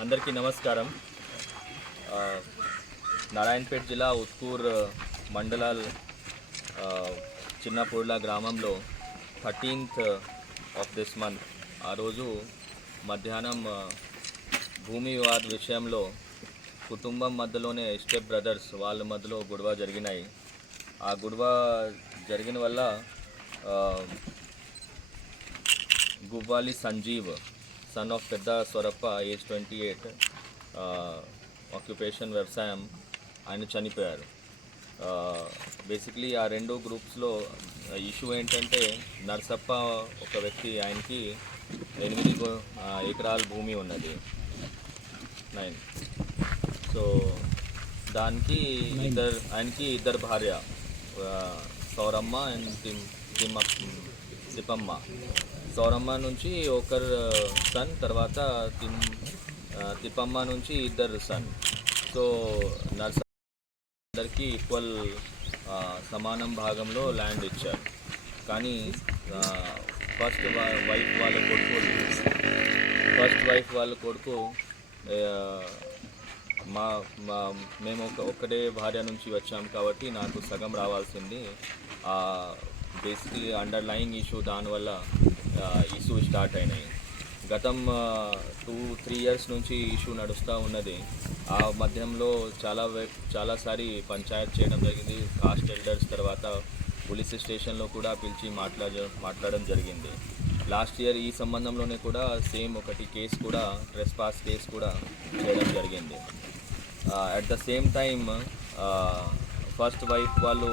అందరికీ నమస్కారం. నారాయణపేట నారాయణపేట్ జిల్లా ఉత్కూర్ మండలాల్ ఆ, చిన్నపూర్ల గ్రామంలో థర్టీన్త్ ఆఫ్ దిస్ మంత్ ఆ రోజు మధ్యాహ్నం భూమి వివాద్ విషయంలో కుటుంబం మధ్యలోనే స్టెప్ బ్రదర్స్ వాళ్ళ మధ్యలో గొడవ జరిగినాయి. ఆ గొడవ జరిగిన వల్ల గువ్వాలి సంజీవ్ సన్ ఆఫ్ పెద్ద Swarappa age twenty eight occupation వ్యవసాయం. ఆయన చనిపోయారు. బేసిక్లీ ఆ రెండు గ్రూప్స్లో ఇష్యూ ఏంటంటే నర్సప్ప ఒక వ్యక్తి ఆయనకి ఎనిమిది ఆ, ఎకరాల భూమి ఉన్నది. నైన్ సో దానికి ఇద్దరు ఆయనకి ఇద్దరు భార్య సౌరమ్మ అండ్ తిమ్ తిమ్మ తిప్పమ్మ. సౌరమ్మ నుంచి ఒకరు సన్ తర్వాత తిప్పమ్మ నుంచి ఇద్దరు సన్. సో నర్స అందరికీ ఈక్వల్ సమానం భాగంలో ల్యాండ్ ఇచ్చారు. కానీ ఫస్ట్ వైఫ్ వాళ్ళ కొడుకు ఫస్ట్ వైఫ్ వాళ్ళ కొడుకు మా మా మేము ఒక ఒక్కడే భార్య నుంచి వచ్చాం కాబట్టి నాకు సగం రావాల్సింది. బేసిక్లీ అండర్లయింగ్ ఇష్యూ దానివల్ల ఇష్యూ స్టార్ట్ అయినాయి. గతం టూ త్రీ ఇయర్స్ నుంచి ఇష్యూ నడుస్తూ ఉన్నది. ఆ మధ్యంలో చాలా చాలాసారి పంచాయత్ చేయడం జరిగింది. కాస్ట్ ఎల్డర్స్ తర్వాత పోలీస్ స్టేషన్లో కూడా పిలిచి మాట్లాడ మాట్లాడడం జరిగింది. లాస్ట్ ఇయర్ ఈ సంబంధంలోనే కూడా సేమ్ ఒకటి కేసు కూడా ట్రెస్ పాస్ కేసు కూడా చేయడం జరిగింది. At the same time first wife వాళ్ళు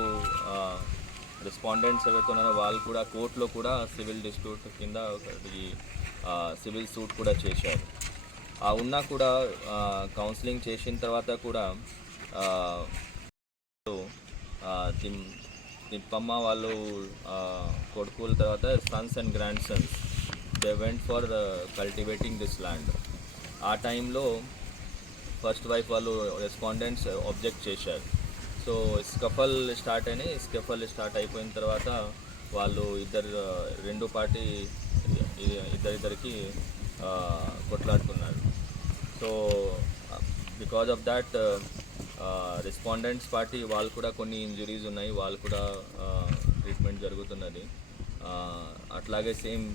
రెస్పాండెంట్స్ ఎవరైతే ఉన్నారో వాళ్ళు కూడా కోర్టులో కూడా సివిల్ డిస్ప్యూట్ కింద ఒకటి సివిల్ సూట్ కూడా చేశారు. ఆ ఉన్నా కూడా కౌన్సిలింగ్ చేసిన తర్వాత కూడా తిమ్ తిప్పమ్మ వాళ్ళు కొడుకుల తర్వాత sons and grandsons they went for cultivating this land ఆ టైంలో ఫస్ట్ వైఫ్ వాళ్ళు రెస్పాండెంట్స్ ఆబ్జెక్ట్ uh, చేశారు. సో స్కఫల్ స్టార్ట్ అయినాయి స్కఫల్ స్టార్ట్ అయిపోయిన తర్వాత వాళ్ళు ఇద్దరు రెండు పార్టీ ఇద్దరిద్దరికి కొట్లాడుకున్నారు. So because of that respondents party వాళ్ళు కూడా కొన్ని ఇంజురీస్ ఉన్నాయి వాళ్ళు కూడా ట్రీట్మెంట్ జరుగుతున్నది. అట్లాగే సేమ్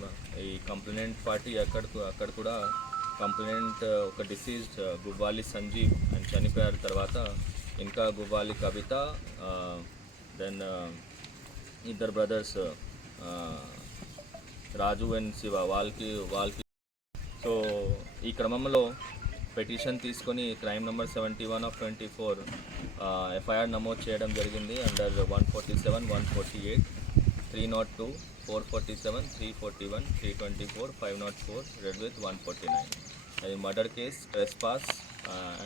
ఈ కంప్లైనెంట్ పార్టీ అక్కడ అక్కడ కూడా కంప్లైనెంట్ ఒక డిసీజ్డ్ గువ్వాలి సంజీవ్ అని చనిపోయారు తర్వాత ఇంకా గువ్వాలి కవిత దెన్ ఇద్దరు బ్రదర్స్ రాజు అండ్ శివ వాళ్ళకి వాళ్ళకి. సో ఈ క్రమంలో పెటిషన్ తీసుకొని crime number seventy one of twenty four FIR నమోదు చేయడం జరిగింది under one forty seven one forty eight three not two four forty seven three forty one three twenty four five not four read with one forty nine అది murder case trespass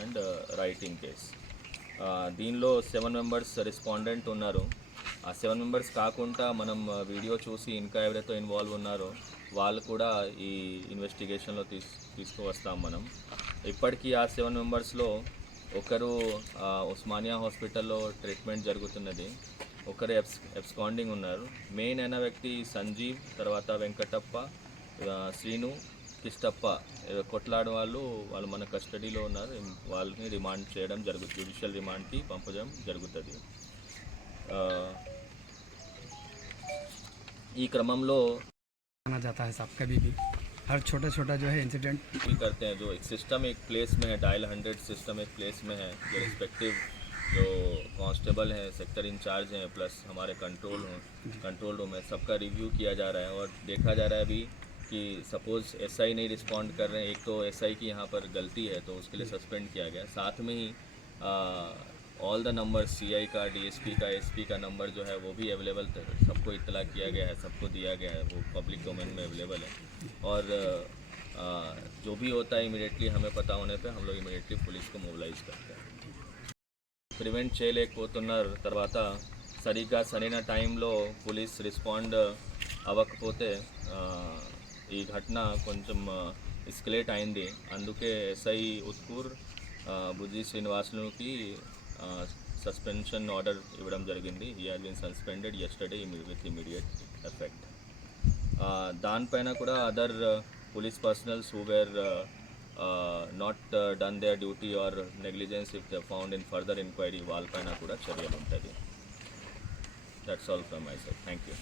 and rioting case దీనిలో seven members respondent ఉన్నారు. ఆ seven members కాకుండా మనం video చూసి ఇంకా ఎవరైతే involve ఉన్నారో. వాళ్ళు కూడా ఈ ఇన్వెస్టిగేషన్లో తీసు తీసుకువస్తాం మనం. ఇప్పటికీ ఆ సెవెన్ మెంబర్స్లో ఒకరు ఉస్మానియా హాస్పిటల్లో ట్రీట్మెంట్ జరుగుతున్నది. ఒకరు ఎబ్స్ ఎబ్స్కాండింగ్ ఉన్నారు. మెయిన్ అయిన వ్యక్తి సంజీవ్ తర్వాత వెంకటప్ప శ్రీను కిష్టప్ప ఏ, కొట్లాడ వాళ్ళు వాళ్ళు మన కస్టడీలో ఉన్నారు వాళ్ళని రిమాండ్ చేయడం జరుగుతుంది జ్యుడిషియల్ రిమాండ్కి పంపడం జరుగుతుంది ఆ, ఈ క్రమంలో आना जाता है साहब कभी भी हर छोटा छोटा जो है इंसिडेंट भी करते हैं जो एक सिस्टम एक प्लेस में है डायल हंड्रेड सिस्टम एक प्लेस में है जो रिस्पेक्टिव जो कांस्टेबल हैं सेक्टर इंचार्ज हैं प्लस हमारे कंट्रोल हैं कंट्रोल रूम है सबका रिव्यू किया जा रहा है और देखा जा रहा है अभी कि सपोज़ एसआई नहीं रिस्पॉन्ड कर रहे हैं एक तो एसआई की यहाँ पर गलती है तो उसके लिए सस्पेंड किया गया साथ में ही ऑल द नंबर सीआई का डीएसपी का एसपी का नंबर जो है वो भी अवेलेबल सबको इतला किया गया है सबको दिया गया है वो पब्लिक डोमेन में अवेलेबल है और अ, जो भी होता है इमिडिएटली हमें पता होने पे हम लोग इमिडिएटली पुलिस को मोबिलाइज करते हैं ప్రివెంట్ చేయలేకపోతున్నారు తర్వాత సరిగ్గా సరైన టైంలో పోలీస్ రెస్పాండ్ అవ్వకపోతే ఆ, ఈ ఘటన కొంచెం ఎస్కలేట్ అయింది. అందుకే ఎస్ఐ ఉత్కూర్ బుజ్జి శ్రీనివాసులకి సస్పెన్షన్ ఆర్డర్ ఇవ్వడం జరిగింది. He has been suspended yesterday with immediate effect దానిపైన కూడా other police personnels who were not done their duty or negligence if they found in further enquiry వాళ్ళపైన కూడా చర్యలు ఉంటుంది that's all from my side thank you